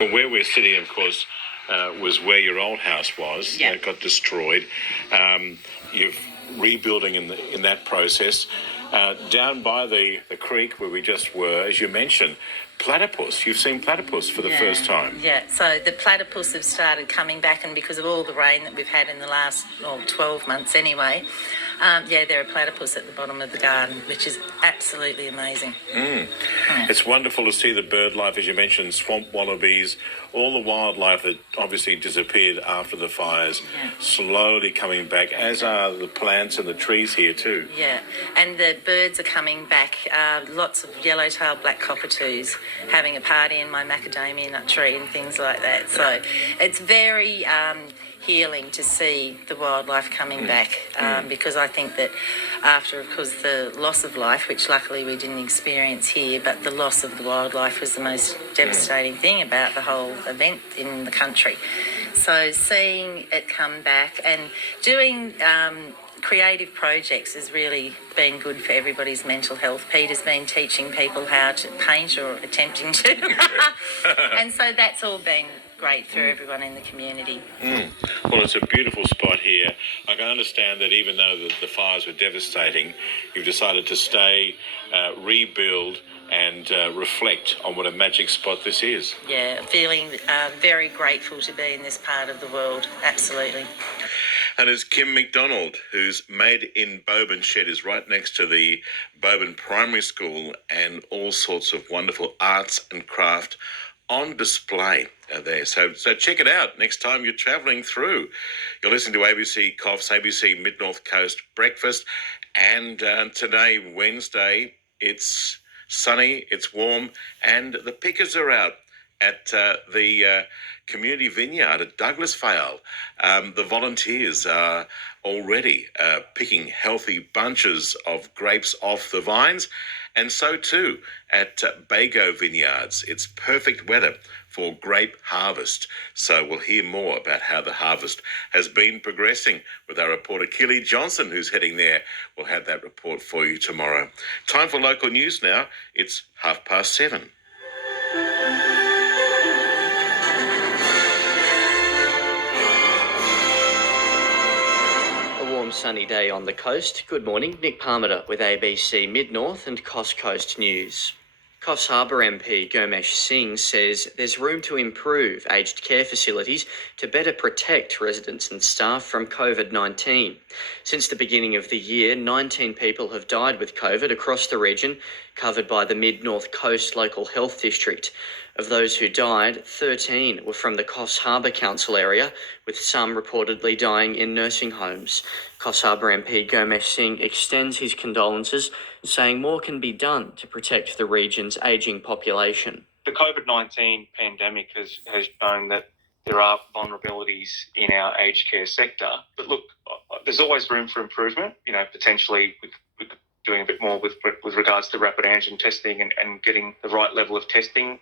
Well, where we're sitting, of course, was where your old house was. Yeah. It got destroyed. You're rebuilding in that process. Down by the creek where we just were, as you mentioned, platypus. You've seen platypus for the first time. Yeah, so the platypus have started coming back, and because of all the rain that we've had in the last 12 months anyway, there are platypus at the bottom of the garden, which is absolutely amazing. It's wonderful to see the bird life, as you mentioned, swamp wallabies, all the wildlife that obviously disappeared after the fires, slowly coming back, as are the plants and the trees here too. Yeah, and the birds are coming back. Lots of yellow-tailed black cockatoos having a party in my macadamia nut tree and things like that. So it's very healing to see the wildlife coming back, because I think that after, of course, the loss of life, which luckily we didn't experience here, but the loss of the wildlife was the most devastating thing about the whole event in the country. So seeing it come back and doing creative projects has really been good for everybody's mental health. Peter's been teaching people how to paint, or attempting to. And so that's all been great for everyone in the community. Well, it's a beautiful spot here. I can understand that even though the fires were devastating, you've decided to stay, rebuild and reflect on what a magic spot this is. Yeah, feeling very grateful to be in this part of the world, absolutely. And as Kim McDonald, whose Made in Boban shed is right next to the Boban Primary School, and all sorts of wonderful arts and craft on display there. So check it out next time you're travelling through. You're listening to ABC Coughs, ABC Mid-North Coast Breakfast. And today, Wednesday, it's sunny, it's warm, and the pickers are out at the community vineyard at Douglas Vale. The volunteers are already picking healthy bunches of grapes off the vines, and so too at Bago Vineyards. It's perfect weather for grape harvest. So we'll hear more about how the harvest has been progressing with our reporter Keely Johnson, who's heading there. We'll have that report for you tomorrow. Time for local news now. It's 7:30. Sunny day on the coast. Good morning, Nick Parmiter with ABC Mid-North and Coast Coast News. Coffs Harbour MP Gomesh Singh says there's room to improve aged care facilities to better protect residents and staff from COVID-19. Since the beginning of the year, 19 people have died with COVID across the region, covered by the Mid-North Coast Local Health District. Of those who died, 13 were from the Coffs Harbour Council area, with some reportedly dying in nursing homes. Coffs Harbour MP Gomesh Singh extends his condolences, saying more can be done to protect the region's ageing population. The COVID-19 pandemic has shown that there are vulnerabilities in our aged care sector. But look, there's always room for improvement. Potentially with doing a bit more with regards to rapid antigen testing and getting the right level of testing.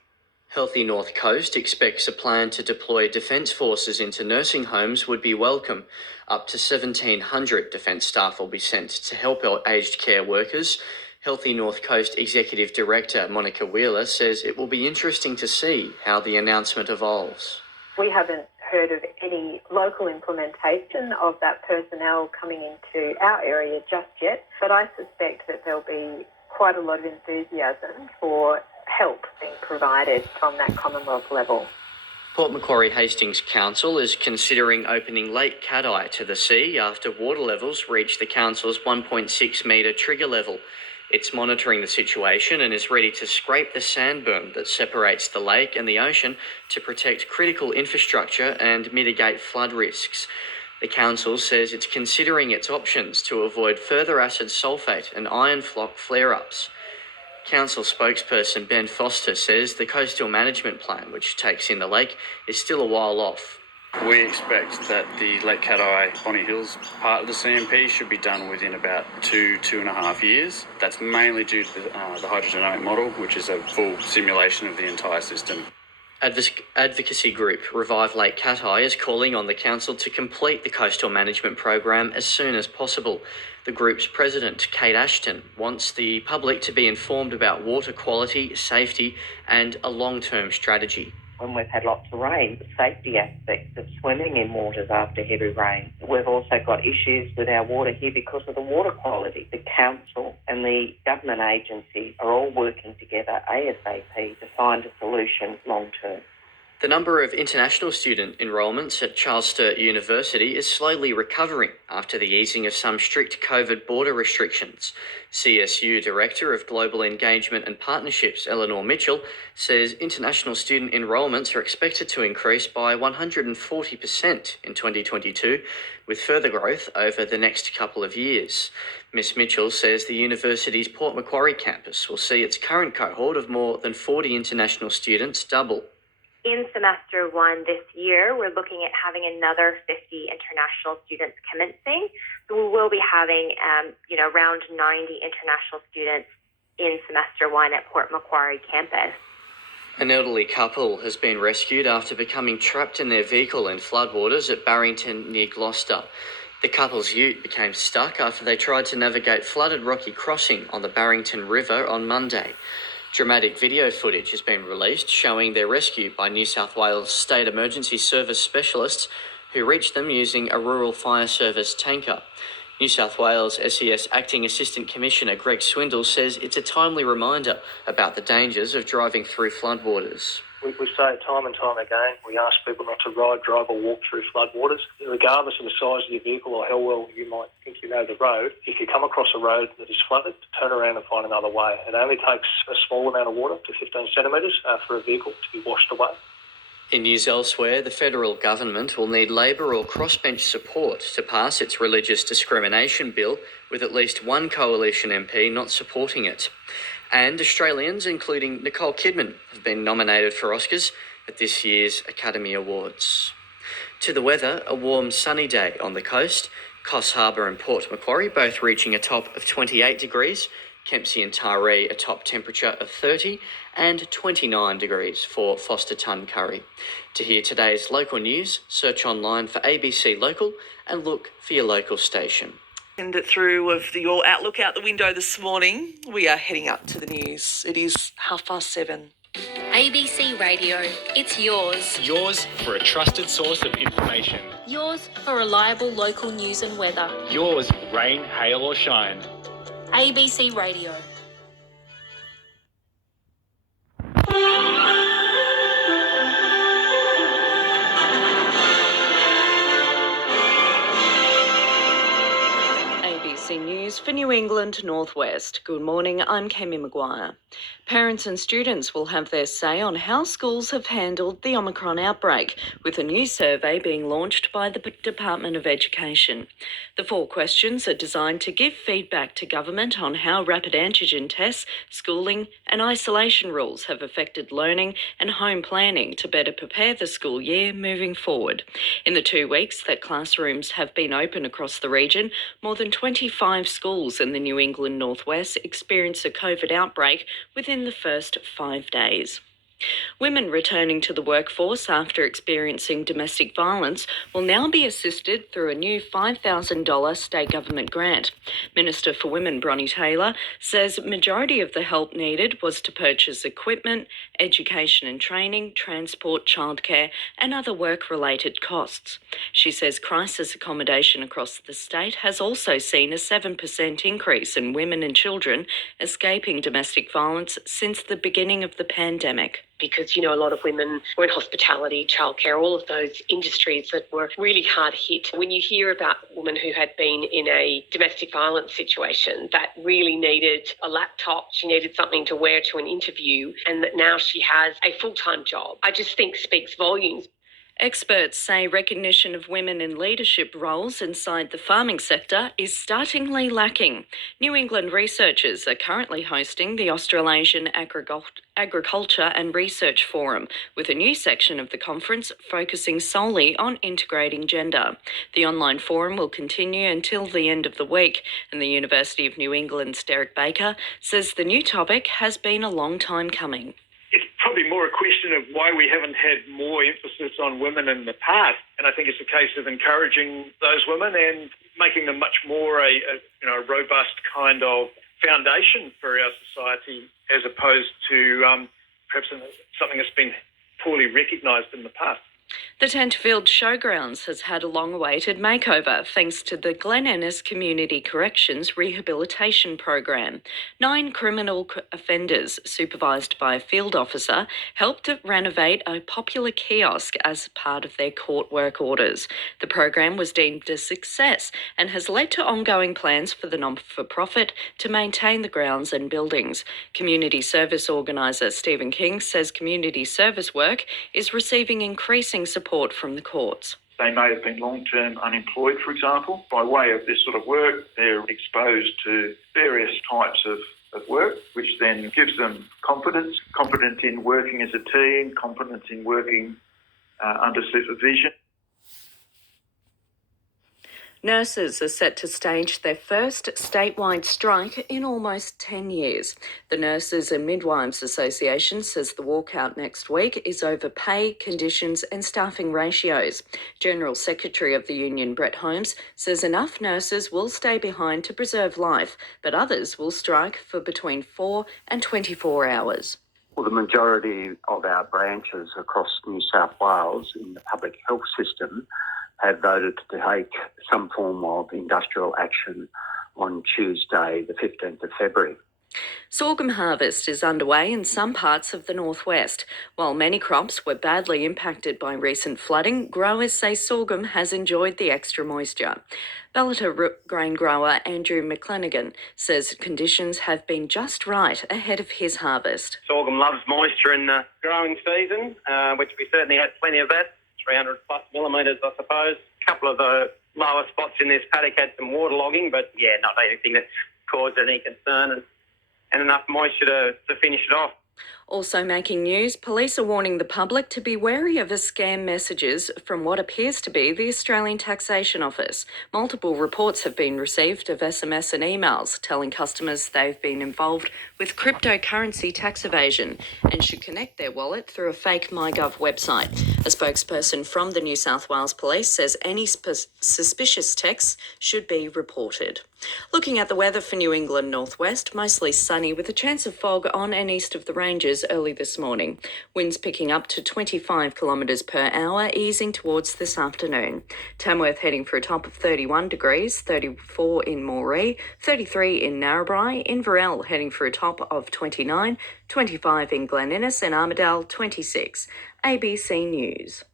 Healthy North Coast expects a plan to deploy Defence Forces into nursing homes would be welcome. Up to 1,700 Defence staff will be sent to help our aged care workers. Healthy North Coast Executive Director Monica Wheeler says it will be interesting to see how the announcement evolves. We haven't heard of any local implementation of that personnel coming into our area just yet, but I suspect that there'll be quite a lot of enthusiasm for help being provided from that Commonwealth level. Port Macquarie Hastings Council is considering opening Lake Cat-Eye to the sea after water levels reach the council's 1.6 metre trigger level. It's monitoring the situation and is ready to scrape the sand berm that separates the lake and the ocean to protect critical infrastructure and mitigate flood risks. The council says it's considering its options to avoid further acid sulphate and iron flock flare-ups. Council spokesperson Ben Foster says the coastal management plan, which takes in the lake, is still a while off. We expect that the Lake Cat-Eye Bonny Hills part of the CMP should be done within about 2.5 years. That's mainly due to the hydrodynamic model, which is a full simulation of the entire system. Advocacy group Revive Lake Cat-Eye is calling on the council to complete the coastal management program as soon as possible. The group's president, Kate Ashton, wants the public to be informed about water quality, safety and a long-term strategy. when we've had lots of rain, the safety aspects of swimming in waters after heavy rain. We've also got issues with our water here because of the water quality. The council and the government agencies are all working together ASAP to find a solution long term. The number of international student enrolments at Charles Sturt University is slowly recovering after the easing of some strict COVID border restrictions. CSU Director of Global Engagement and Partnerships, Eleanor Mitchell, says international student enrolments are expected to increase by 140% in 2022, with further growth over the next couple of years. Ms Mitchell says the university's Port Macquarie campus will see its current cohort of more than 40 international students double. In semester one this year, we're looking at having another 50 international students commencing. So we will be having, around 90 international students in semester one at Port Macquarie campus. An elderly couple has been rescued after becoming trapped in their vehicle in floodwaters at Barrington near Gloucester. The couple's ute became stuck after they tried to navigate flooded rocky crossing on the Barrington River on Monday. Dramatic video footage has been released showing their rescue by New South Wales State Emergency Service specialists who reached them using a rural fire service tanker. New South Wales SES Acting Assistant Commissioner Greg Swindle says it's a timely reminder about the dangers of driving through floodwaters. We say it time and time again, we ask people not to ride, drive or walk through floodwaters. Regardless of the size of your vehicle or how well you might think you know the road, if you come across a road that is flooded, turn around and find another way. It only takes a small amount of water, to 15 centimetres, for a vehicle to be washed away. In news elsewhere, the federal government will need Labor or crossbench support to pass its religious discrimination bill, with at least one coalition MP not supporting it. And Australians, including Nicole Kidman, have been nominated for Oscars at this year's Academy Awards. To the weather, a warm sunny day on the coast, Coffs Harbour and Port Macquarie both reaching a top of 28 degrees, Kempsey and Taree a top temperature of 30 and 29 degrees for Foster Tuncurry. To hear today's local news, search online for ABC Local and look for your local station. Send it through of your outlook out the window this morning. We are heading up to the news. It is 7:30. ABC Radio, it's yours. Yours for a trusted source of information. Yours for reliable local news and weather. Yours, rain, hail or shine. ABC Radio. ABC News for New England Northwest. Good morning, I'm Kemi Maguire. Parents and students will have their say on how schools have handled the Omicron outbreak, with a new survey being launched by the Department of Education. The 4 questions are designed to give feedback to government on how rapid antigen tests, schooling and isolation rules have affected learning and home planning to better prepare the school year moving forward. In the 2 weeks that classrooms have been open across the region, more than 25 schools in the New England Northwest experienced a COVID outbreak within the first 5 days. Women returning to the workforce after experiencing domestic violence will now be assisted through a new $5,000 state government grant. Minister for Women Bronnie Taylor says majority of the help needed was to purchase equipment, education and training, transport, childcare and other work-related costs. She says crisis accommodation across the state has also seen a 7% increase in women and children escaping domestic violence since the beginning of the pandemic. Because, a lot of women were in hospitality, childcare, all of those industries that were really hard hit. When you hear about a woman who had been in a domestic violence situation that really needed a laptop, she needed something to wear to an interview, and that now she has a full-time job, I just think speaks volumes. Experts say recognition of women in leadership roles inside the farming sector is startlingly lacking. New England researchers are currently hosting the Australasian Agriculture and Research Forum, with a new section of the conference focusing solely on integrating gender. The online forum will continue until the end of the week, and the University of New England's Derek Baker says the new topic has been a long time coming. It's probably more a question of why we haven't had more emphasis on women in the past. And I think it's a case of encouraging those women and making them much more a robust kind of foundation for our society, as opposed to perhaps something that's been poorly recognised in the past. The Tenterfield Showgrounds has had a long-awaited makeover thanks to the Glen Innes Community Corrections Rehabilitation Program. 9 criminal offenders, supervised by a field officer, helped to renovate a popular kiosk as part of their court work orders. The program was deemed a success and has led to ongoing plans for the not-for-profit to maintain the grounds and buildings. Community service organiser Stephen King says community service work is receiving increasing support from the courts. They may have been long-term unemployed, for example. By way of this sort of work, they're exposed to various types of work, which then gives them confidence in working as a team, confidence in working under supervision. Nurses are set to stage their first statewide strike in almost 10 years. The Nurses and Midwives Association says the walkout next week is over pay, conditions and staffing ratios. General Secretary of the union, Brett Holmes, says enough nurses will stay behind to preserve life, but others will strike for between 4 and 24 hours. Well, the majority of our branches across New South Wales in the public health system have voted to take some form of industrial action on Tuesday, the 15th of February. Sorghum harvest is underway in some parts of the northwest. While many crops were badly impacted by recent flooding, growers say sorghum has enjoyed the extra moisture. Bellator grain grower Andrew McClenaghan says conditions have been just right ahead of his harvest. Sorghum loves moisture in the growing season, which we certainly had plenty of that. 300 plus millimetres, I suppose. A couple of the lower spots in this paddock had some waterlogging, but yeah, not anything that caused any concern and enough moisture to finish it off. Also making news, police are warning the public to be wary of scam messages from what appears to be the Australian Taxation Office. Multiple reports have been received of SMS and emails telling customers they've been involved with cryptocurrency tax evasion and should connect their wallet through a fake MyGov website. A spokesperson from the New South Wales Police says any suspicious texts should be reported. Looking at the weather for New England northwest, mostly sunny with a chance of fog on and east of the ranges early this morning. Winds picking up to 25 kilometres per hour, easing towards this afternoon. Tamworth heading for a top of 31 degrees, 34 in Moree, 33 in Narrabri, Inverell heading for a top of 29, 25 in Glen Innes and Armidale 26. ABC News.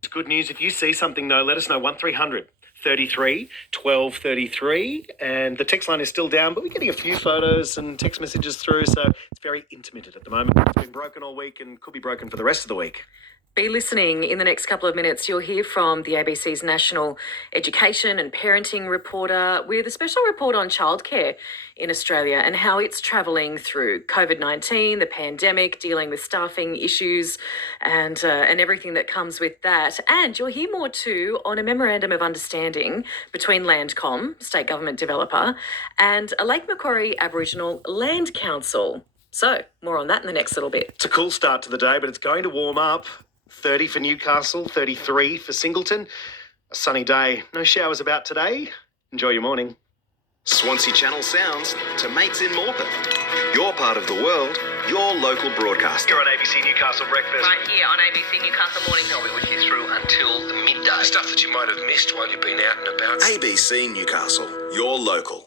It's good news. If you see something though, let us know. 1300 33 12 33, and the text line is still down, but we're getting a few photos and text messages through, so it's very intermittent at the moment. It's been broken all week and could be broken for the rest of the week. Be listening in the next couple of minutes. You'll hear from the ABC's National Education and Parenting reporter with a special report on childcare in Australia and how it's travelling through COVID-19, the pandemic, dealing with staffing issues and everything that comes with that. And you'll hear more too on a memorandum of understanding between Landcom, state government developer, and a Lake Macquarie Aboriginal Land Council. So more on that in the next little bit. It's a cool start to the day, but it's going to warm up. 30 for Newcastle, 33 for Singleton. A sunny day. No showers about today. Enjoy your morning. Swansea Channel Sounds to mates in Morpeth. Your part of the world, your local broadcaster. You're on ABC Newcastle Breakfast. Right here on ABC Newcastle Morning. I'll be with you through until the midday. Stuff that you might have missed while you've been out and about. ABC Newcastle, your local.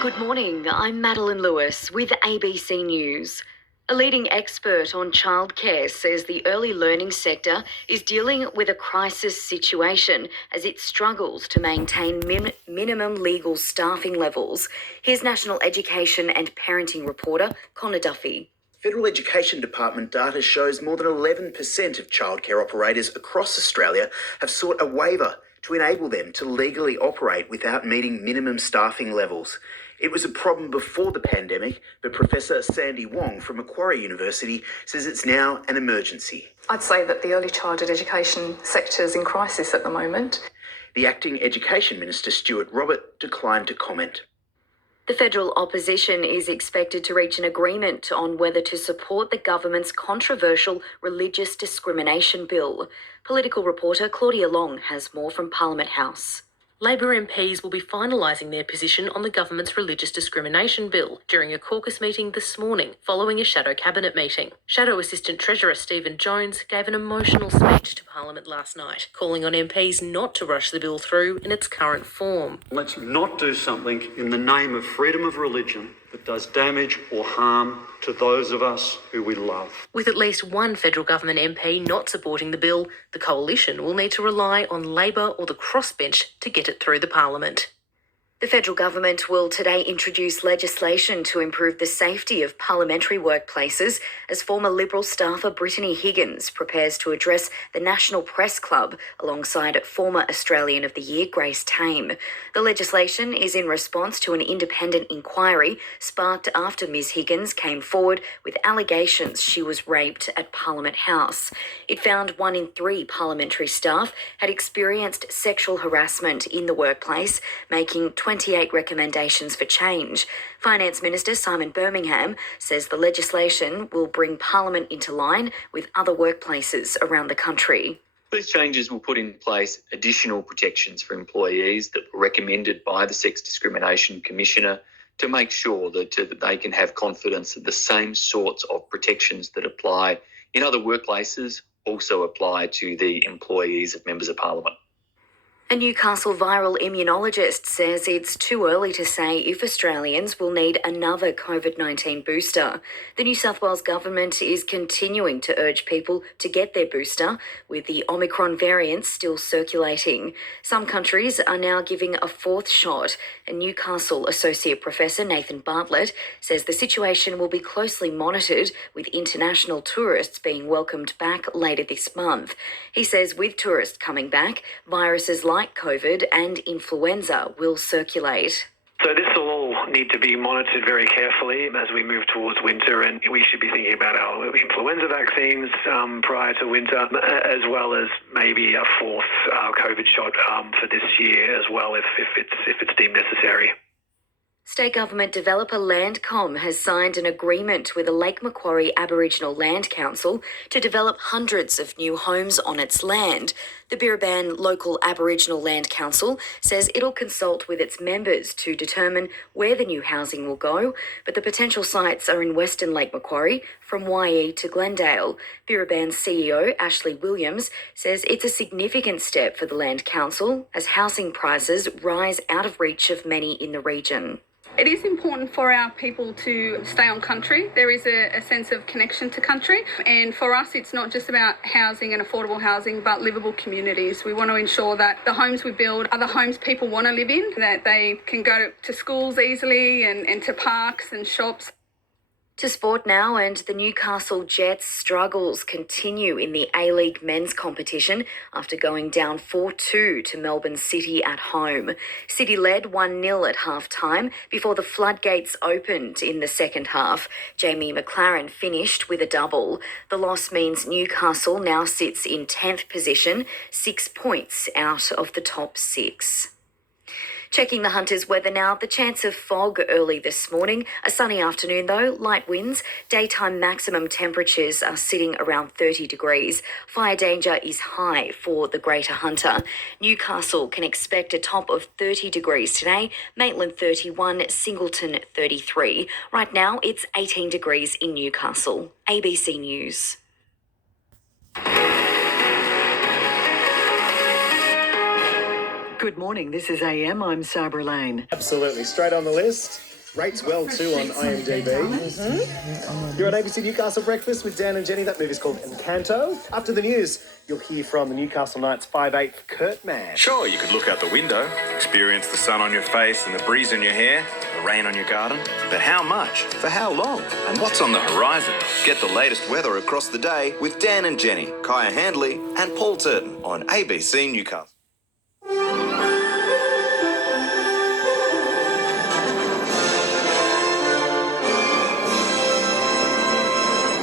Good morning, I'm Madeline Lewis with ABC News. A leading expert on childcare says the early learning sector is dealing with a crisis situation as it struggles to maintain minimum legal staffing levels. Here's National Education and Parenting reporter Connor Duffy. Federal Education Department data shows more than 11% of childcare operators across Australia have sought a waiver to enable them to legally operate without meeting minimum staffing levels. It was a problem before the pandemic, but Professor Sandy Wong from Macquarie University says it's now an emergency. I'd say that the early childhood education sector is in crisis at the moment. The acting Education Minister, Stuart Robert, declined to comment. The federal opposition is expected to reach an agreement on whether to support the government's controversial religious discrimination bill. Political reporter Claudia Long has more from Parliament House. Labor MPs will be finalising their position on the government's religious discrimination bill during a caucus meeting this morning, following a shadow cabinet meeting. Shadow Assistant Treasurer Stephen Jones gave an emotional speech to Parliament last night, calling on MPs not to rush the bill through in its current form. Let's not do something in the name of freedom of religion that does damage or harm to those of us who we love. With at least one federal government MP not supporting the bill, the coalition will need to rely on Labor or the crossbench to get it through the Parliament. The federal government will today introduce legislation to improve the safety of parliamentary workplaces as former Liberal staffer Brittany Higgins prepares to address the National Press Club alongside former Australian of the Year Grace Tame. The legislation is in response to an independent inquiry sparked after Ms Higgins came forward with allegations she was raped at Parliament House. It found 1 in 3 parliamentary staff had experienced sexual harassment in the workplace, making 28 recommendations for change. Finance Minister Simon Birmingham says the legislation will bring Parliament into line with other workplaces around the country. These changes will put in place additional protections for employees that were recommended by the Sex Discrimination Commissioner to make sure that they can have confidence that the same sorts of protections that apply in other workplaces also apply to the employees of members of Parliament. A Newcastle viral immunologist says it's too early to say if Australians will need another COVID-19 booster. The New South Wales government is continuing to urge people to get their booster, with the Omicron variant still circulating. Some countries are now giving a 4th shot, and Newcastle Associate Professor Nathan Bartlett says the situation will be closely monitored, with international tourists being welcomed back later this month. He says with tourists coming back, viruses like COVID and influenza will circulate. So this will all need to be monitored very carefully as we move towards winter, and we should be thinking about our influenza vaccines prior to winter, as well as maybe a 4th COVID shot for this year as well, if it's deemed necessary. State government developer Landcom has signed an agreement with the Lake Macquarie Aboriginal Land Council to develop hundreds of new homes on its land. The Biriban Local Aboriginal Land Council says it'll consult with its members to determine where the new housing will go, but the potential sites are in Western Lake Macquarie from YE to Glendale. Biriban's CEO, Ashley Williams, says it's a significant step for the Land Council as housing prices rise out of reach of many in the region. It is important for our people to stay on country. There is a sense of connection to country. And for us, it's not just about housing and affordable housing, but livable communities. We want to ensure that the homes we build are the homes people want to live in, that they can go to schools easily and to parks and shops. To sport now, and the Newcastle Jets' struggles continue in the A-League men's competition after going down 4-2 to Melbourne City at home. City led 1-0 at half-time before the floodgates opened in the second half. Jamie McLaren finished with a double. The loss means Newcastle now sits in 10th position, 6 points out of the top 6. Checking the Hunters weather now, the chance of fog early this morning. A sunny afternoon though, light winds. Daytime maximum temperatures are sitting around 30 degrees. Fire danger is high for the Greater Hunter. Newcastle can expect a top of 30 degrees today. Maitland 31, Singleton 33. Right now it's 18 degrees in Newcastle. ABC News. Good morning, this is AM, I'm Sabra Lane. Absolutely, straight on the list. Rates well too on IMDb. You're on ABC Newcastle Breakfast with Dan and Jenny. That movie's called Encanto. After the news, you'll hear from the Newcastle Knights 5'8" Kurt Man. Sure, you could look out the window, experience the sun on your face and the breeze in your hair, the rain on your garden. But how much? For how long? And what's on the horizon? Get the latest weather across the day with Dan and Jenny, Kaya Handley and Paul Turton on ABC Newcastle.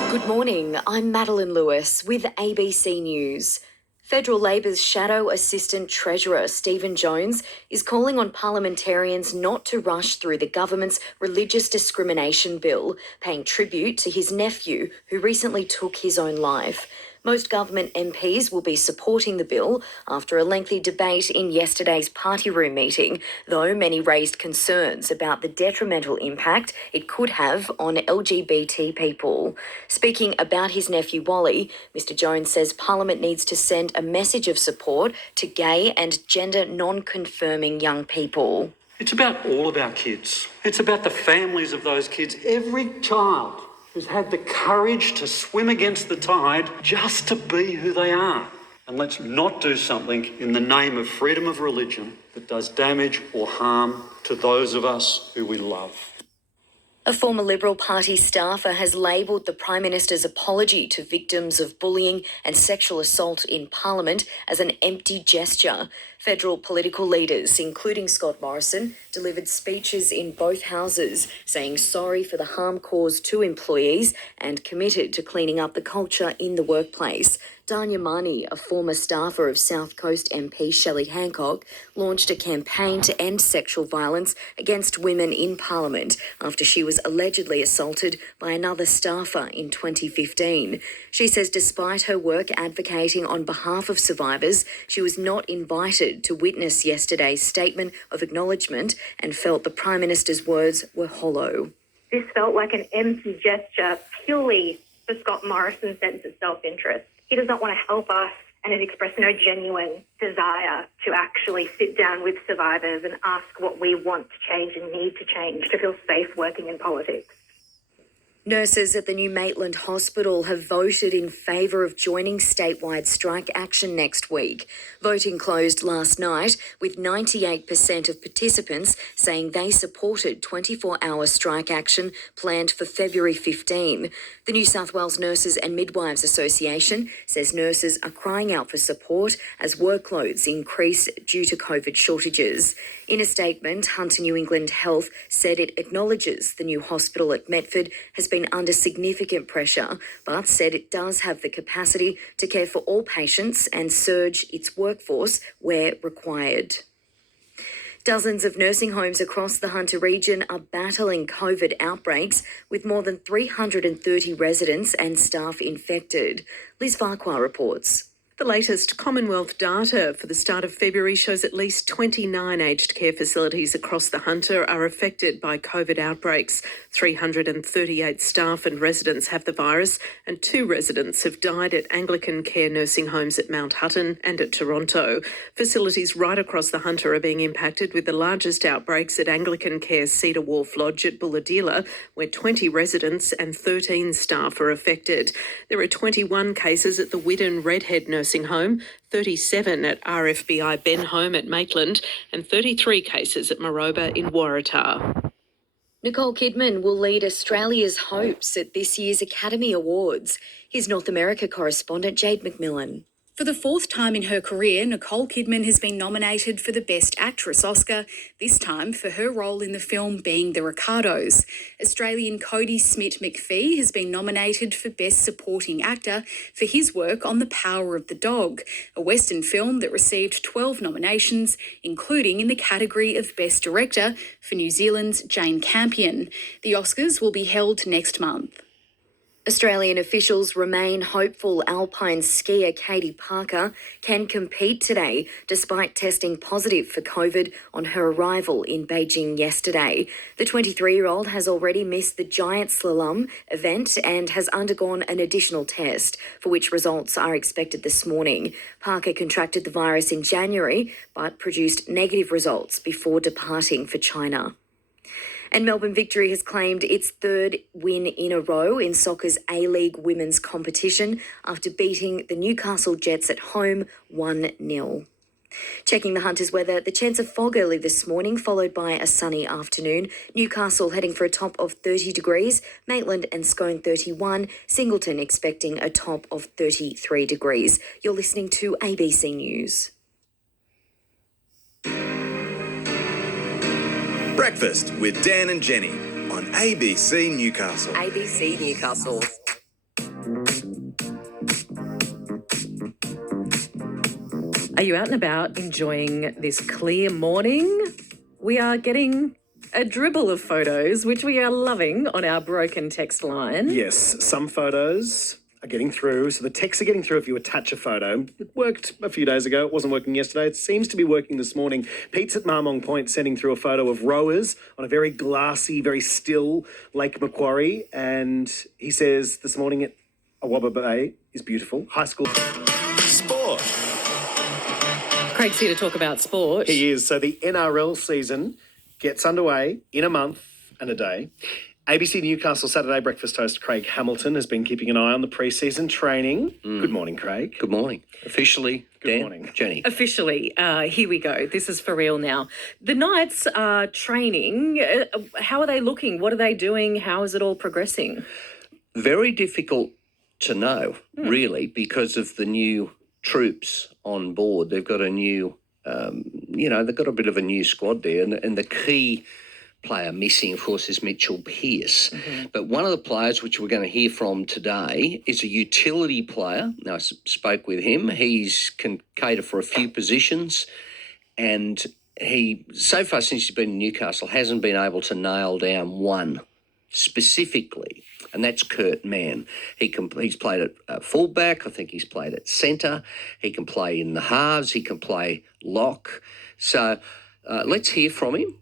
Good morning, I'm Madeline Lewis with ABC News. Federal Labor's Shadow Assistant Treasurer Stephen Jones is calling on parliamentarians not to rush through the government's religious discrimination bill, paying tribute to his nephew who recently took his own life. Most government MPs will be supporting the bill after a lengthy debate in yesterday's party room meeting, though many raised concerns about the detrimental impact it could have on LGBT people. Speaking about his nephew Wally, Mr Jones says Parliament needs to send a message of support to gay and gender non-confirming young people. It's about all of our kids. It's about the families of those kids. Every child who's had the courage to swim against the tide just to be who they are. And let's not do something in the name of freedom of religion that does damage or harm to those of us who we love. A former Liberal Party staffer has labelled the Prime Minister's apology to victims of bullying and sexual assault in Parliament as an empty gesture. Federal political leaders, including Scott Morrison, delivered speeches in both houses saying sorry for the harm caused to employees and committed to cleaning up the culture in the workplace. Danya Mani, a former staffer of South Coast MP Shelley Hancock, launched a campaign to end sexual violence against women in Parliament after she was allegedly assaulted by another staffer in 2015. She says despite her work advocating on behalf of survivors, she was not invited to witness yesterday's statement of acknowledgement and felt the Prime Minister's words were hollow. This felt like an empty gesture purely for Scott Morrison's sense of self-interest. He does not want to help us and has expressed no genuine desire to actually sit down with survivors and ask what we want to change and need to change to feel safe working in politics. Nurses at the New Maitland Hospital have voted in favour of joining statewide strike action next week. Voting closed last night with 98% of participants saying they supported 24-hour strike action planned for February 15. The New South Wales Nurses and Midwives Association says nurses are crying out for support as workloads increase due to COVID shortages. In a statement, Hunter New England Health said it acknowledges the new hospital at Medford has been under significant pressure, but said it does have the capacity to care for all patients and surge its workforce where required. Dozens of nursing homes across the Hunter region are battling COVID outbreaks, with more than 330 residents and staff infected. Liz Farquhar reports. The latest Commonwealth data for the start of February shows at least 29 aged care facilities across the Hunter are affected by COVID outbreaks. 338 staff and residents have the virus, and 2 residents have died at Anglican care nursing homes at Mount Hutton and at Toronto. Facilities right across the Hunter are being impacted, with the largest outbreaks at Anglican care Cedar Wharf Lodge at Bulahdelah, where 20 residents and 13 staff are affected. There are 21 cases at the Widden Redhead nursing home, 37 at RFBI Ben Home at Maitland, and 33 cases at Maroba in Waratah. Nicole Kidman will lead Australia's hopes at this year's Academy Awards. Here's North America correspondent Jade McMillan. For the 4th time in her career, Nicole Kidman has been nominated for the Best Actress Oscar, this time for her role in the film Being the Ricardos. Australian Cody Smith-McPhee has been nominated for Best Supporting Actor for his work on The Power of the Dog, a Western film that received 12 nominations, including in the category of Best Director for New Zealand's Jane Campion. The Oscars will be held next month. Australian officials remain hopeful alpine skier Katie Parker can compete today despite testing positive for COVID on her arrival in Beijing yesterday. The 23-year-old has already missed the giant slalom event and has undergone an additional test, for which results are expected this morning. Parker contracted the virus in January but produced negative results before departing for China. And Melbourne Victory has claimed its 3rd win in a row in soccer's A-League women's competition after beating the Newcastle Jets at home 1-0. Checking the Hunters' weather, the chance of fog early this morning, followed by a sunny afternoon. Newcastle heading for a top of 30 degrees, Maitland and Scone 31, Singleton expecting a top of 33 degrees. You're listening to ABC News. Breakfast with Dan and Jenny on ABC Newcastle. ABC Newcastle. Are you out and about enjoying this clear morning? We are getting a dribble of photos, which we are loving on our broken text line. Yes, some photos are getting through. So the texts are getting through if you attach a photo. It worked a few days ago. It wasn't working yesterday. It seems to be working this morning. Pete's at Marmong Point sending through a photo of rowers on a very glassy, very still Lake Macquarie. And he says this morning at Awaba Bay is beautiful. High school. Sport. Craig's here to talk about sport. He is. So the NRL season gets underway in a month and a day. ABC Newcastle Saturday breakfast host Craig Hamilton has been keeping an eye on the pre-season training. Good morning, Craig. Good morning. Officially, Good Dan, morning. Jenny. Officially, here we go. This is for real now. The Knights are training. How are they looking? What are they doing? How is it all progressing? Very difficult to know, really, because of the new troops on board. They've got a new, they've got a bit of a new squad there, and the key player missing, of course, is Mitchell Pearce. But one of the players which we're going to hear from today is a utility player. Now, I spoke with him. He's can cater for a few positions, and he, so far since he's been in Newcastle, hasn't been able to nail down one specifically, and that's Kurt Mann. He's played at fullback. I think he's played at centre. He can play in the halves. He can play lock. So let's hear from him.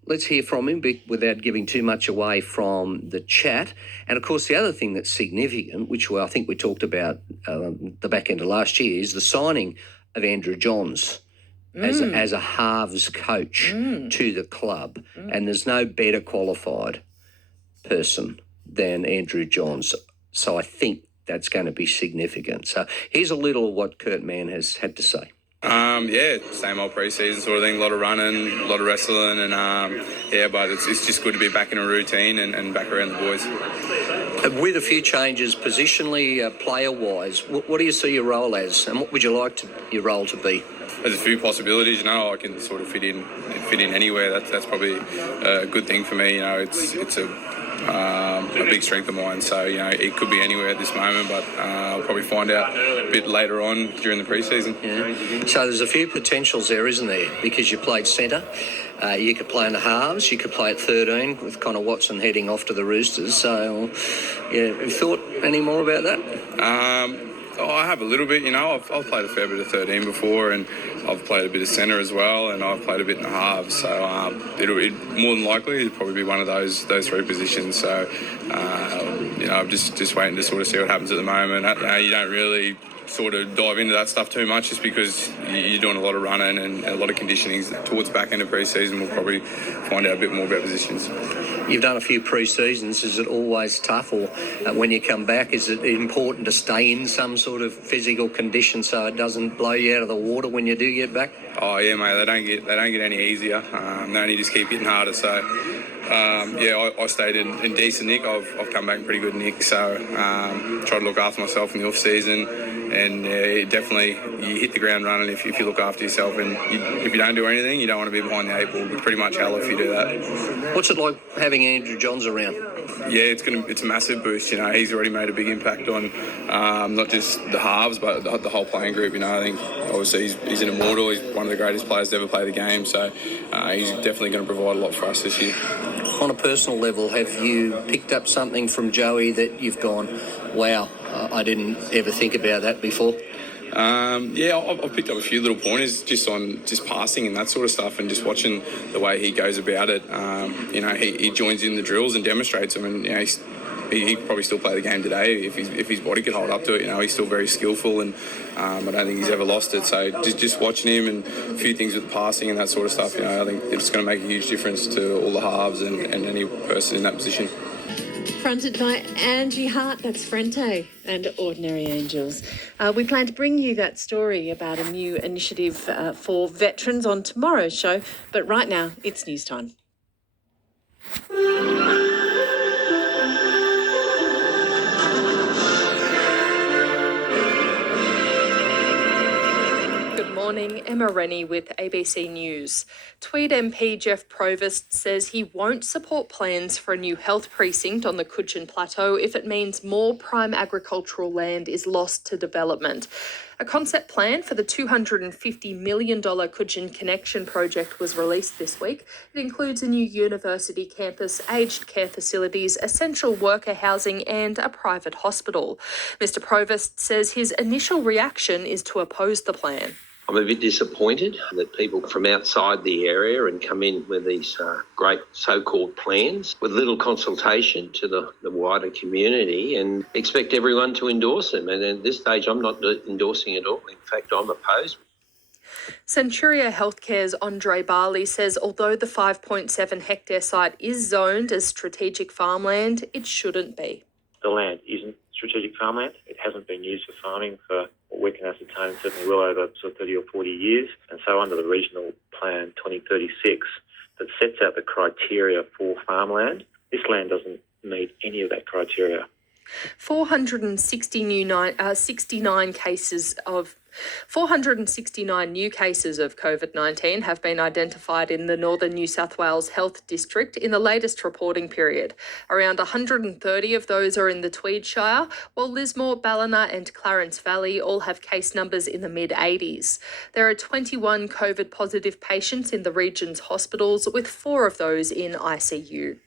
Without giving too much away from the chat. And, of course, the other thing that's significant, which I think we talked about the back end of last year, is the signing of Andrew Johns as a halves coach to the club. And there's no better qualified person than Andrew Johns. So I think that's going to be significant. So here's a little of what Kurt Mann has had to say. Same old pre-season sort of thing, a lot of running, a lot of wrestling, and but it's just good to be back in a routine and back around the boys. With a few changes positionally, player-wise, what do you see your role as, and what would you like your role to be? There's a few possibilities, I can sort of fit in anywhere. That's probably a good thing for me. It's a big strength of mine. So, it could be anywhere at this moment, but I'll probably find out a bit later on during the pre-season. Yeah. So there's a few potentials there, isn't there? Because you played centre. You could play in the halves. You could play at 13 with Connor Watson heading off to the Roosters. So, have you thought any more about that? I have a little bit, I've played a fair bit of 13 before, and I've played a bit of centre as well, and I've played a bit in the halves. So it'll more than likely it'll probably be one of those three positions. So I'm just waiting to sort of see what happens at the moment. You don't really sort of dive into that stuff too much, just because you're doing a lot of running and a lot of conditioning towards the back end of pre-season. We'll probably find out a bit more about positions. You've done a few pre-seasons. Is it always tough, or when you come back, is it important to stay in some sort of physical condition so it doesn't blow you out of the water when you do get back? Oh yeah, mate. They don't get any easier. They only just keep getting harder. So I stayed in decent nick. I've come back in pretty good nick. So try to look after myself in the off season, and definitely you hit the ground running if you look after yourself. And if you don't do anything, you don't want to be behind the eight ball. It's pretty much hell if you do that. What's it like having Andrew Johns around? Yeah, it's a massive boost. He's already made a big impact on not just the halves, but the whole playing group. I think obviously he's an immortal. He's one of the greatest players to ever play the game. So he's definitely going to provide a lot for us this year. On a personal level, have you picked up something from Joey that you've gone, wow, I didn't ever think about that before? I've picked up a few little pointers just on passing and that sort of stuff, and just watching the way he goes about it. He joins in the drills and demonstrates them, and he could probably still play the game today if his body could hold up to it. He's still very skillful, and I don't think he's ever lost it. So just watching him and a few things with passing and that sort of stuff, I think it's going to make a huge difference to all the halves and any person in that position. Fronted by Angie Hart, that's Frente and Ordinary Angels. We plan to bring you that story about a new initiative for veterans on tomorrow's show, but right now it's news time. morning. Emma Rennie with ABC News. Tweed MP Jeff Provost says he won't support plans for a new health precinct on the Coogin Plateau if it means more prime agricultural land is lost to development. A concept plan for the $250 million Coogin Connection project was released this week. It includes a new university campus, aged care facilities, essential worker housing and a private hospital. Mr Provost says his initial reaction is to oppose the plan. I'm a bit disappointed that people from outside the area and come in with these great so-called plans with little consultation to the wider community and expect everyone to endorse them. And at this stage, I'm not endorsing it all. In fact, I'm opposed. Centuria Healthcare's Andre Barley says although the 5.7 hectare site is zoned as strategic farmland, it shouldn't be. The land isn't strategic farmland. It hasn't been used for farming for what we can ascertain certainly well over sort of 30 or 40 years. And so under the Regional Plan 2036 that sets out the criteria for farmland, this land doesn't meet any of that criteria. 469 new cases of COVID-19 have been identified in the Northern New South Wales Health District in the latest reporting period. Around 130 of those are in the Tweed Shire, while Lismore, Ballina and Clarence Valley all have case numbers in the mid-80s. There are 21 COVID-positive patients in the region's hospitals, with 4 of those in ICU.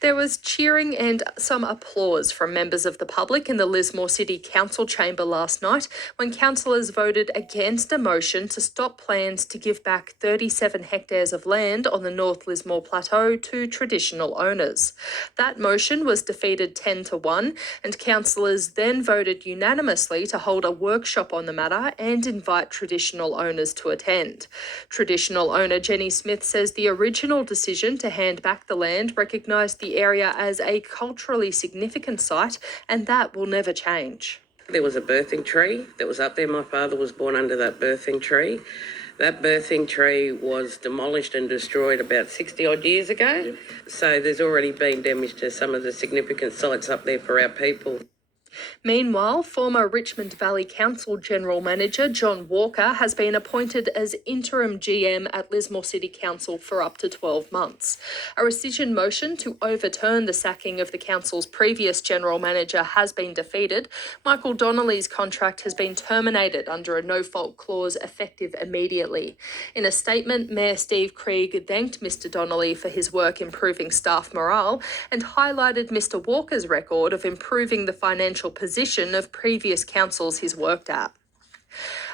There was cheering and some applause from members of the public in the Lismore City Council chamber last night when councillors voted against a motion to stop plans to give back 37 hectares of land on the North Lismore Plateau to traditional owners. That motion was defeated 10-1, and councillors then voted unanimously to hold a workshop on the matter and invite traditional owners to attend. Traditional owner Jenny Smith says the original decision to hand back the land recognised the area as a culturally significant site, and that will never change. There was a birthing tree that was up there. My father was born under that birthing tree. That birthing tree was demolished and destroyed about 60 odd years ago. So there's already been damage to some of the significant sites up there for our people. Meanwhile, former Richmond Valley Council General Manager John Walker has been appointed as interim GM at Lismore City Council for up to 12 months. A rescission motion to overturn the sacking of the council's previous general manager has been defeated. Michael Donnelly's contract has been terminated under a no-fault clause effective immediately. In a statement, Mayor Steve Krieg thanked Mr Donnelly for his work improving staff morale and highlighted Mr Walker's record of improving the financial position of previous councils he's worked at.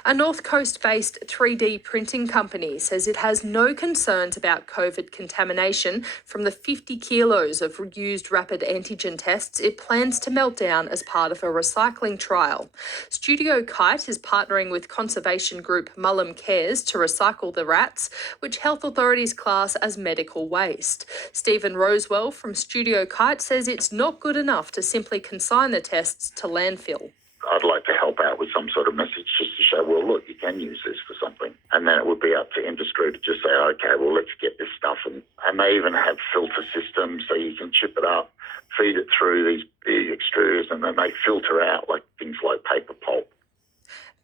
A North Coast-based 3D printing company says it has no concerns about COVID contamination from the 50 kilos of used rapid antigen tests it plans to melt down as part of a recycling trial. Studio Kite is partnering with conservation group Mullum Cares to recycle the rats, which health authorities class as medical waste. Stephen Rosewell from Studio Kite says it's not good enough to simply consign the tests to landfill. I'd like to help out with some sort of message just to show, well, look, you can use this for something. And then it would be up to industry to just say, okay, well, let's get this stuff. And they even have filter systems so you can chip it up, feed it through these big extruders, and then they filter out like things like paper pulp.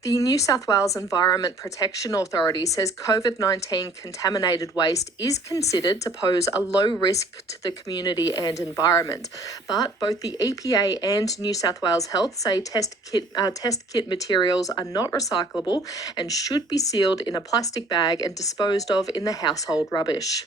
The New South Wales Environment Protection Authority says COVID-19 contaminated waste is considered to pose a low risk to the community and environment. But both the EPA and New South Wales Health say test kit materials are not recyclable and should be sealed in a plastic bag and disposed of in the household rubbish.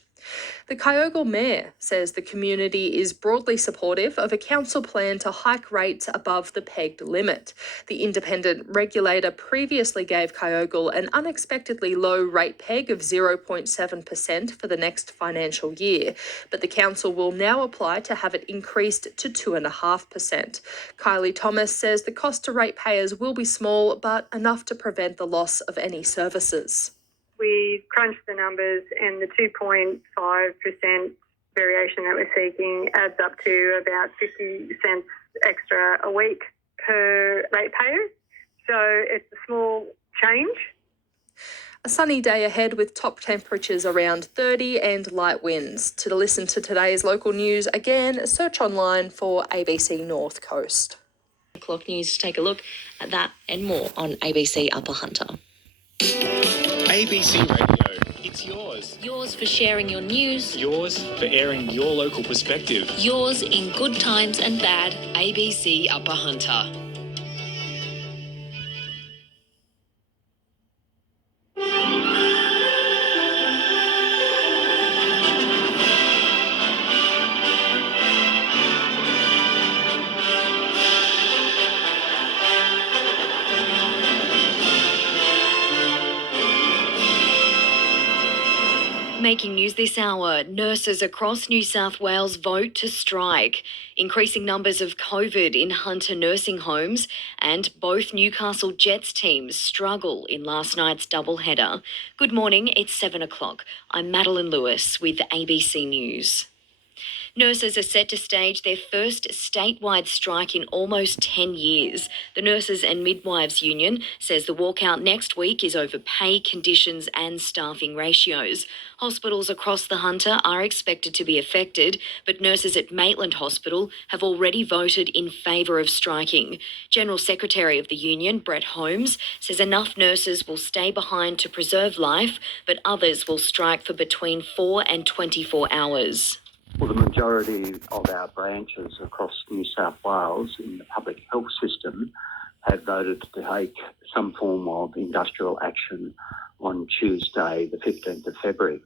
The Kyogle Mayor says the community is broadly supportive of a council plan to hike rates above the pegged limit. The independent regulator previously gave Kyogle an unexpectedly low rate peg of 0.7% for the next financial year, but the council will now apply to have it increased to 2.5%. Kylie Thomas says the cost to ratepayers will be small, but enough to prevent the loss of any services. We crunched the numbers and the 2.5% variation that we're seeking adds up to about 50 cents extra a week per ratepayer. So it's a small change. A sunny day ahead with top temperatures around 30 and light winds. To listen to today's local news, again, search online for ABC North Coast. Clock News to take a look at that and more on ABC Upper Hunter. ABC Radio, it's yours. Yours for sharing your news. Yours for airing your local perspective. Yours in good times and bad. ABC Upper Hunter. Making news this hour, nurses across New South Wales vote to strike. Increasing numbers of COVID in Hunter nursing homes, and both Newcastle Jets teams struggle in last night's doubleheader. Good morning, it's 7 o'clock. I'm Madeline Lewis with ABC News. Nurses are set to stage their first statewide strike in almost 10 years. The Nurses and Midwives Union says the walkout next week is over pay, conditions and staffing ratios. Hospitals across the Hunter are expected to be affected, but nurses at Maitland Hospital have already voted in favour of striking. General Secretary of the union, Brett Holmes, says enough nurses will stay behind to preserve life, but others will strike for between 4 and 24 hours. Well, the majority of our branches across New South Wales in the public health system have voted to take some form of industrial action on Tuesday, the 15th of February.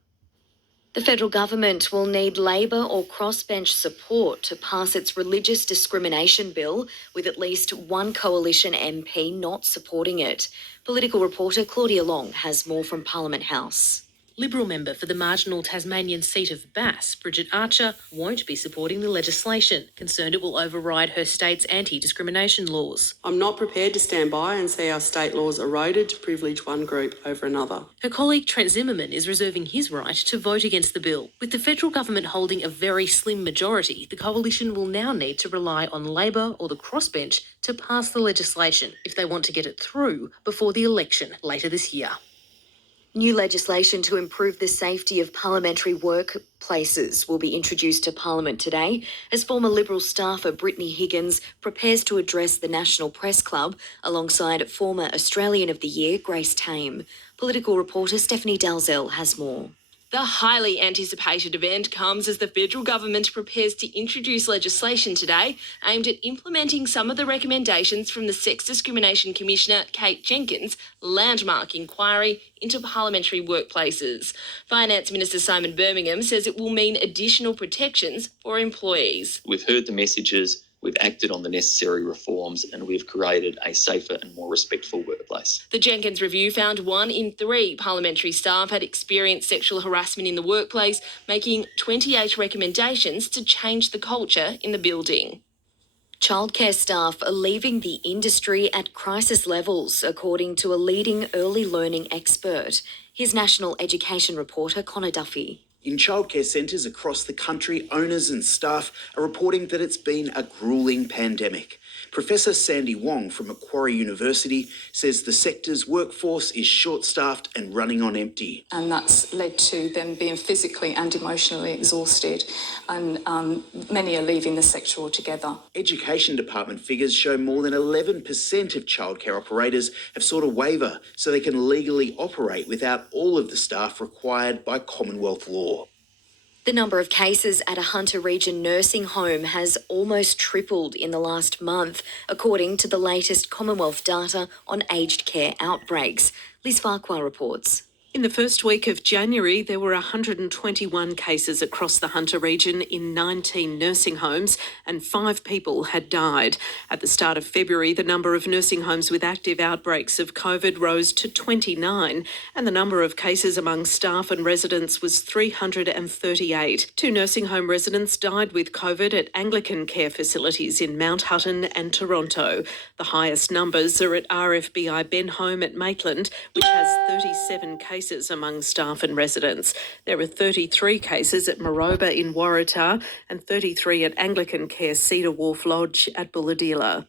The federal government will need Labor or crossbench support to pass its religious discrimination bill, with at least one coalition MP not supporting it. Political reporter Claudia Long has more from Parliament House. Liberal member for the marginal Tasmanian seat of Bass, Bridget Archer, won't be supporting the legislation, concerned it will override her state's anti-discrimination laws. I'm not prepared to stand by and see our state laws eroded to privilege one group over another. Her colleague Trent Zimmerman is reserving his right to vote against the bill. With the federal government holding a very slim majority, the coalition will now need to rely on Labor or the crossbench to pass the legislation if they want to get it through before the election later this year. New legislation to improve the safety of parliamentary workplaces will be introduced to Parliament today as former Liberal staffer Brittany Higgins prepares to address the National Press Club alongside former Australian of the Year Grace Tame. Political reporter Stephanie Dalzell has more. The highly anticipated event comes as the federal government prepares to introduce legislation today aimed at implementing some of the recommendations from the Sex Discrimination Commissioner Kate Jenkins' landmark inquiry into parliamentary workplaces. Finance Minister Simon Birmingham says it will mean additional protections for employees. We've heard the messages, we've acted on the necessary reforms, and we've created a safer and more respectful workplace. The Jenkins review found 1 in 3 parliamentary staff had experienced sexual harassment in the workplace, making 28 recommendations to change the culture in the building. Childcare staff are leaving the industry at crisis levels, according to a leading early learning expert. Here's National Education reporter Connor Duffy. In childcare centres across the country, owners and staff are reporting that it's been a gruelling pandemic. Professor Sandy Wong from Macquarie University says the sector's workforce is short-staffed and running on empty. And that's led to them being physically and emotionally exhausted, and many are leaving the sector altogether. Education Department figures show more than 11% of childcare operators have sought a waiver so they can legally operate without all of the staff required by Commonwealth law. The number of cases at a Hunter Region nursing home has almost tripled in the last month, according to the latest Commonwealth data on aged care outbreaks. Liz Farquhar reports. In the first week of January, there were 121 cases across the Hunter region in 19 nursing homes, and 5 people had died. At the start of February, the number of nursing homes with active outbreaks of COVID rose to 29, and the number of cases among staff and residents was 338. 2 nursing home residents died with COVID at Anglican care facilities in Mount Hutton and Toronto. The highest numbers are at RFBI Ben Home at Maitland, which has 37 cases among staff and residents. There are 33 cases at Maroba in Waratah and 33 at Anglican Care Cedar Wharf Lodge at Bulladila.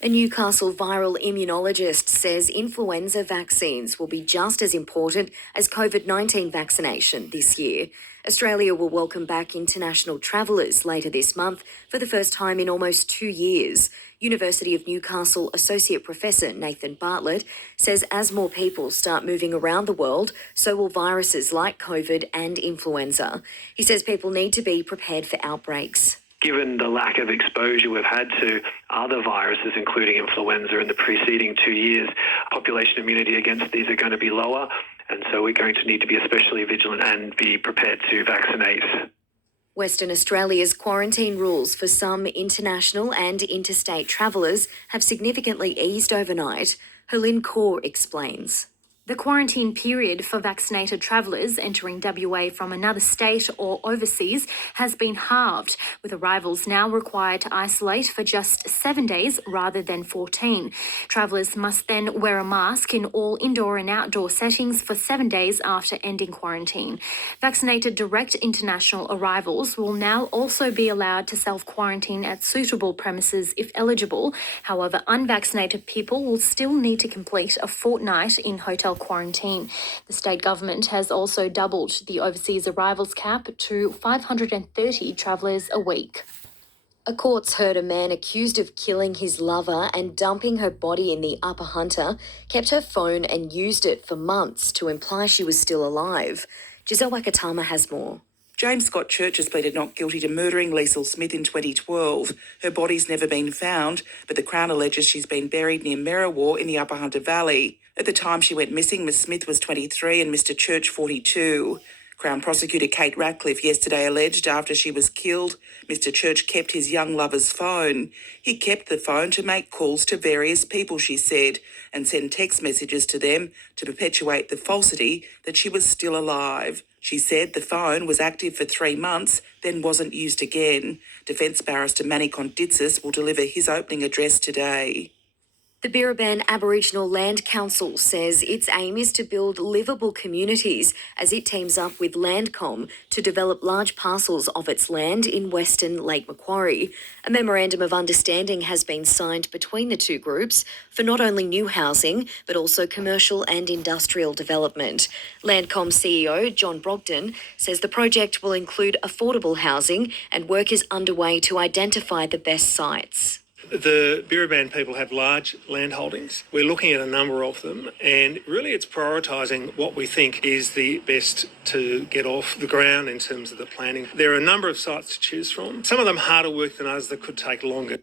A Newcastle viral immunologist says influenza vaccines will be just as important as COVID-19 vaccination this year. Australia will welcome back international travellers later this month for the first time in almost 2 years. University of Newcastle Associate Professor Nathan Bartlett says as more people start moving around the world, so will viruses like COVID and influenza. He says people need to be prepared for outbreaks. Given the lack of exposure we've had to other viruses, including influenza, in the preceding 2 years, population immunity against these are going to be lower, and so we're going to need to be especially vigilant and be prepared to vaccinate. Western Australia's quarantine rules for some international and interstate travellers have significantly eased overnight. Helene Kaur explains. The quarantine period for vaccinated travellers entering WA from another state or overseas has been halved, with arrivals now required to isolate for just 7 days rather than 14. Travellers must then wear a mask in all indoor and outdoor settings for 7 days after ending quarantine. Vaccinated direct international arrivals will now also be allowed to self-quarantine at suitable premises if eligible. However, unvaccinated people will still need to complete a fortnight in hotel quarantine. The state government has also doubled the overseas arrivals cap to 530 travellers a week. A court's heard a man accused of killing his lover and dumping her body in the Upper Hunter kept her phone and used it for months to imply she was still alive. Giselle Wakatama has more. James Scott Church has pleaded not guilty to murdering Liesl Smith in 2012. Her body's never been found, but the Crown alleges she's been buried near Merriwa in the Upper Hunter Valley. At the time she went missing, Miss Smith was 23 and Mr Church 42. Crown prosecutor Kate Ratcliffe yesterday alleged after she was killed, Mr Church kept his young lover's phone. He kept the phone to make calls to various people, she said, and send text messages to them to perpetuate the falsity that she was still alive. She said the phone was active for 3 months, then wasn't used again. Defence barrister Manny Conditsis will deliver his opening address today. The Birraban Aboriginal Land Council says its aim is to build livable communities as it teams up with Landcom to develop large parcels of its land in Western Lake Macquarie. A memorandum of understanding has been signed between the two groups for not only new housing but also commercial and industrial development. Landcom CEO John Brogden says the project will include affordable housing and work is underway to identify the best sites. The Birraban people have large land holdings. We're looking at a number of them, and really it's prioritising what we think is the best to get off the ground in terms of the planning. There are a number of sites to choose from, some of them harder work than others that could take longer.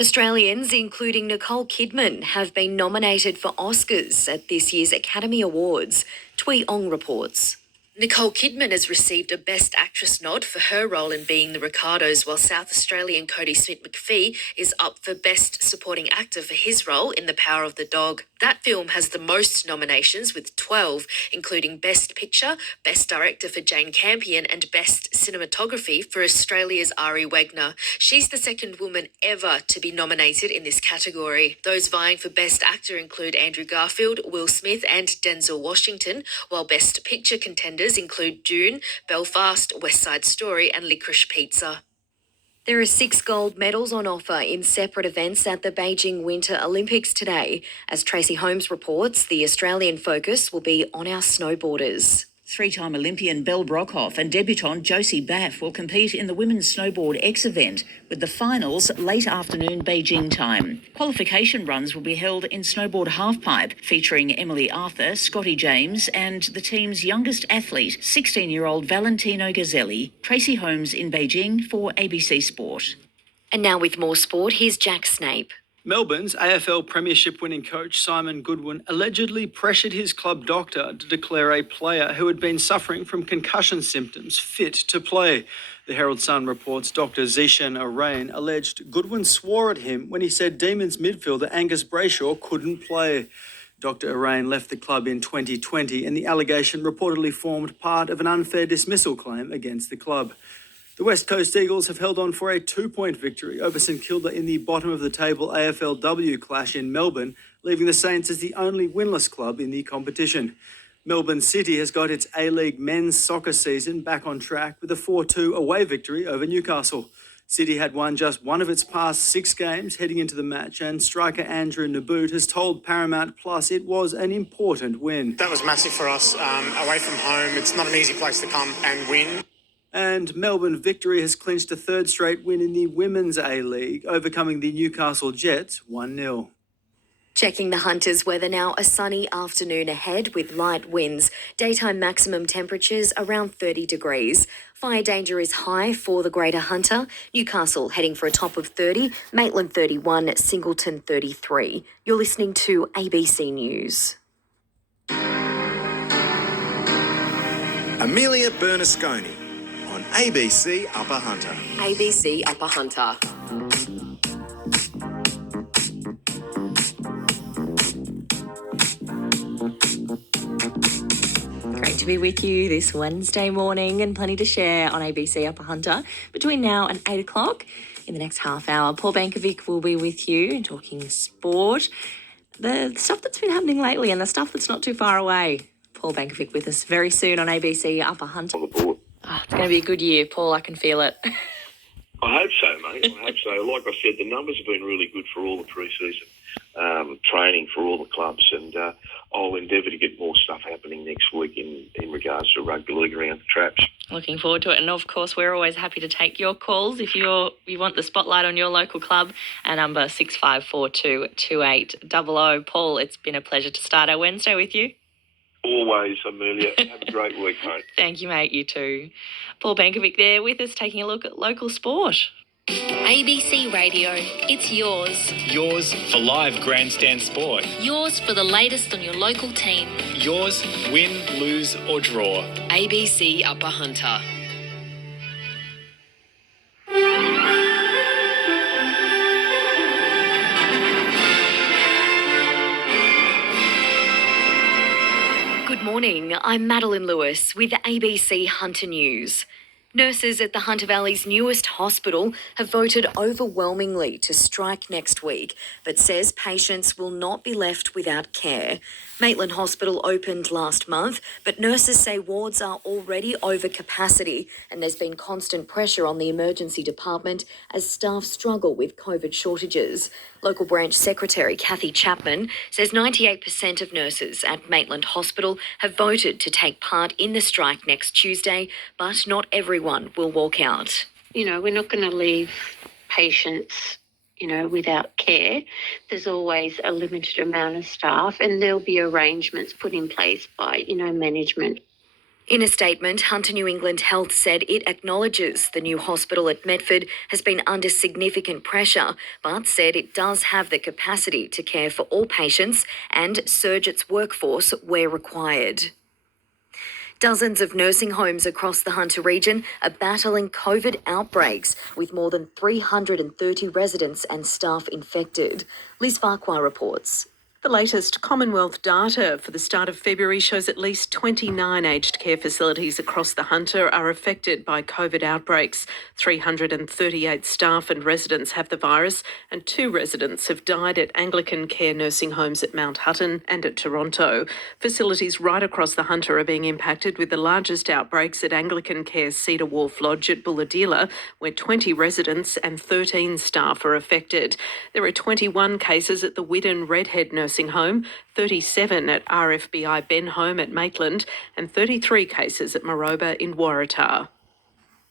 Australians, including Nicole Kidman, have been nominated for Oscars at this year's Academy Awards. Tui Ong reports. Nicole Kidman has received a Best Actress nod for her role in Being the Ricardos, while South Australian Cody Smith-McPhee is up for Best Supporting Actor for his role in The Power of the Dog. That film has the most nominations with 12, including Best Picture, Best Director for Jane Campion and Best Cinematography for Australia's Ari Wegner. She's the second woman ever to be nominated in this category. Those vying for Best Actor include Andrew Garfield, Will Smith and Denzel Washington, while Best Picture contenders include Dune, Belfast, West Side Story and Licorice Pizza. There are 6 gold medals on offer in separate events at the Beijing Winter Olympics today. As Tracy Holmes reports, the Australian focus will be on our snowboarders. Three-time Olympian Belle Brockhoff and debutante Josie Baff will compete in the Women's Snowboard X event, with the finals late afternoon Beijing time. Qualification runs will be held in snowboard halfpipe, featuring Emily Arthur, Scotty James and the team's youngest athlete, 16-year-old Valentino Gazzelli. Tracy Holmes in Beijing for ABC Sport. And now with more sport, here's Jack Snape. Melbourne's AFL Premiership winning coach Simon Goodwin allegedly pressured his club doctor to declare a player who had been suffering from concussion symptoms fit to play. The Herald Sun reports Dr Zishan Arain alleged Goodwin swore at him when he said Demons midfielder Angus Brayshaw couldn't play. Dr Arain left the club in 2020 and the allegation reportedly formed part of an unfair dismissal claim against the club. The West Coast Eagles have held on for a 2-point victory over St Kilda in the bottom-of-the-table AFLW clash in Melbourne, leaving the Saints as the only winless club in the competition. Melbourne City has got its A-League men's soccer season back on track with a 4-2 away victory over Newcastle. City had won just one of its past 6 games heading into the match, and striker Andrew Naboot has told Paramount Plus it was an important win. That was massive for us. Away from home, it's not an easy place to come and win. And Melbourne Victory has clinched a 3rd straight win in the Women's A-League, overcoming the Newcastle Jets 1-0. Checking the Hunters weather now, a sunny afternoon ahead with light winds. Daytime maximum temperatures around 30 degrees. Fire danger is high for the Greater Hunter. Newcastle heading for a top of 30, Maitland 31, Singleton 33. You're listening to ABC News. Amelia Bernasconi on ABC Upper Hunter. ABC Upper Hunter. Great to be with you this Wednesday morning, and plenty to share on ABC Upper Hunter between now and 8 o'clock. In the next half hour, Paul Bankovic will be with you talking sport, the stuff that's been happening lately and the stuff that's not too far away. Paul Bankovic with us very soon on ABC Upper Hunter. It's going to be a good year, Paul. I can feel it. I hope so, mate. I hope so. Like I said, the numbers have been really good for all the pre-season training for all the clubs, and I'll endeavour to get more stuff happening next week in regards to rugby league around the traps. Looking forward to it. And of course, we're always happy to take your calls if you want the spotlight on your local club. Our number 6542 2800. Paul, it's been a pleasure to start our Wednesday with you. Always, Amelia. Have a great week, mate. Thank you, mate. You too. Paul Bankovic there with us, taking a look at local sport. ABC Radio, it's yours. Yours for live grandstand sport. Yours for the latest on your local team. Yours, win, lose or draw. ABC Upper Hunter. Good morning, I'm Madeline Lewis with ABC Hunter News. Nurses at the Hunter Valley's newest hospital have voted overwhelmingly to strike next week, but says patients will not be left without care. Maitland Hospital opened last month, but nurses say wards are already over capacity and there's been constant pressure on the emergency department as staff struggle with COVID shortages. Local branch secretary Kathy Chapman says 98% of nurses at Maitland Hospital have voted to take part in the strike next Tuesday, but not everyone will walk out. You know, we're not going to leave patients, without care. There's always a limited amount of staff, and there'll be arrangements put in place by, management. In a statement, Hunter New England Health said it acknowledges the new hospital at Medford has been under significant pressure, but said it does have the capacity to care for all patients and surge its workforce where required. Dozens of nursing homes across the Hunter region are battling COVID outbreaks, with more than 330 residents and staff infected. Liz Farquhar reports. The latest Commonwealth data for the start of February shows at least 29 aged care facilities across the Hunter are affected by COVID outbreaks. 338 staff and residents have the virus, and 2 residents have died at Anglican care nursing homes at Mount Hutton and at Toronto. Facilities right across the Hunter are being impacted, with the largest outbreaks at Anglican Care's Cedar Wharf Lodge at Bulahdelah, where 20 residents and 13 staff are affected. There are 21 cases at the Widden Redhead Nursing Home, 37 at RFBI Ben Home at Maitland, and 33 cases at Maroba in Waratah.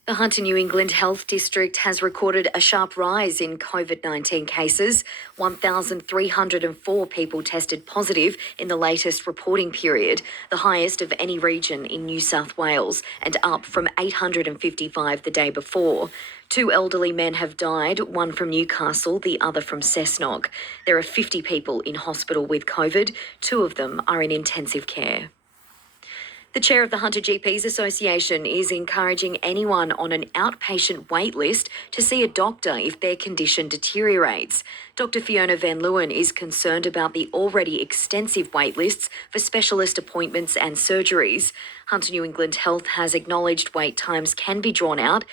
The Hunter New England Health District has recorded a sharp rise in COVID-19 cases. 1,304 people tested positive in the latest reporting period, the highest of any region in New South Wales, and up from 855 the day before. 2 elderly men have died, one from Newcastle, the other from Cessnock. There are 50 people in hospital with COVID. 2 of them are in intensive care. The chair of the Hunter GPs Association is encouraging anyone on an outpatient wait list to see a doctor if their condition deteriorates. Dr Fiona Van Leeuwen is concerned about the already extensive wait lists for specialist appointments and surgeries. Hunter New England Health has acknowledged wait times can be drawn out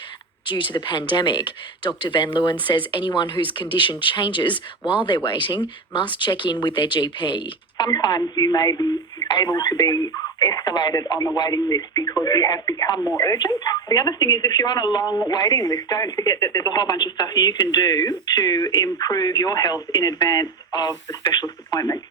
due to the pandemic. Dr Van Leeuwen says anyone whose condition changes while they're waiting must check in with their GP. Sometimes you may be able to be escalated on the waiting list because you have become more urgent. The other thing is if you're on a long waiting list, don't forget that there's a whole bunch of stuff you can do to improve your health in advance of the specialist appointment.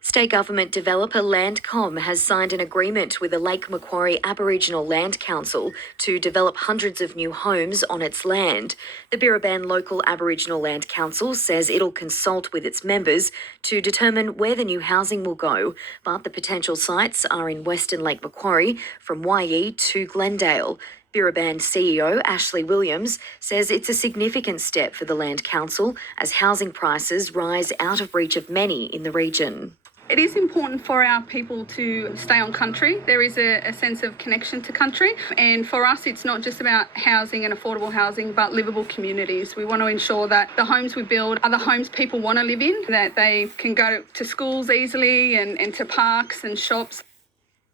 State government developer Landcom has signed an agreement with the Lake Macquarie Aboriginal Land Council to develop hundreds of new homes on its land. The Biraban Local Aboriginal Land Council says it'll consult with its members to determine where the new housing will go, but the potential sites are in Western Lake Macquarie from Wyee to Glendale. Biraban CEO Ashley Williams says it's a significant step for the Land Council as housing prices rise out of reach of many in the region. It is important for our people to stay on country. There is a sense of connection to country. And for us, it's not just about housing and affordable housing, but livable communities. We want to ensure that the homes we build are the homes people want to live in, that they can go to schools easily and to parks and shops.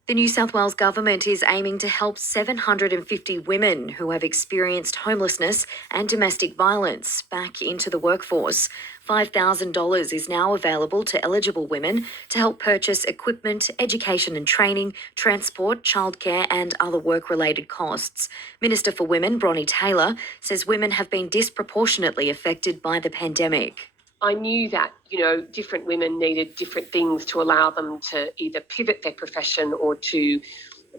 The New South Wales government is aiming to help 750 women who have experienced homelessness and domestic violence back into the workforce. $5,000 is now available to eligible women to help purchase equipment, education and training, transport, childcare and other work-related costs. Minister for Women, Bronnie Taylor, says women have been disproportionately affected by the pandemic. I knew that, different women needed different things to allow them to either pivot their profession or to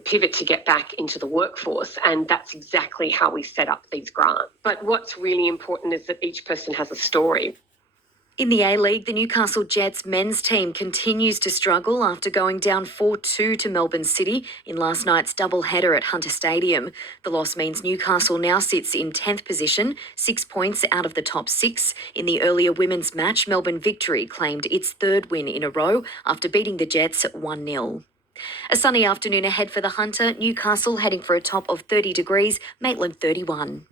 pivot to get back into the workforce. And that's exactly how we set up these grants. But what's really important is that each person has a story. In the A-League, the Newcastle Jets men's team continues to struggle after going down 4-2 to Melbourne City in last night's doubleheader at Hunter Stadium. The loss means Newcastle now sits in 10th position, 6 points out of the top 6. In the earlier women's match, Melbourne Victory claimed its third win in a row after beating the Jets 1-0. A sunny afternoon ahead for the Hunter. Newcastle heading for a top of 30 degrees, Maitland 31.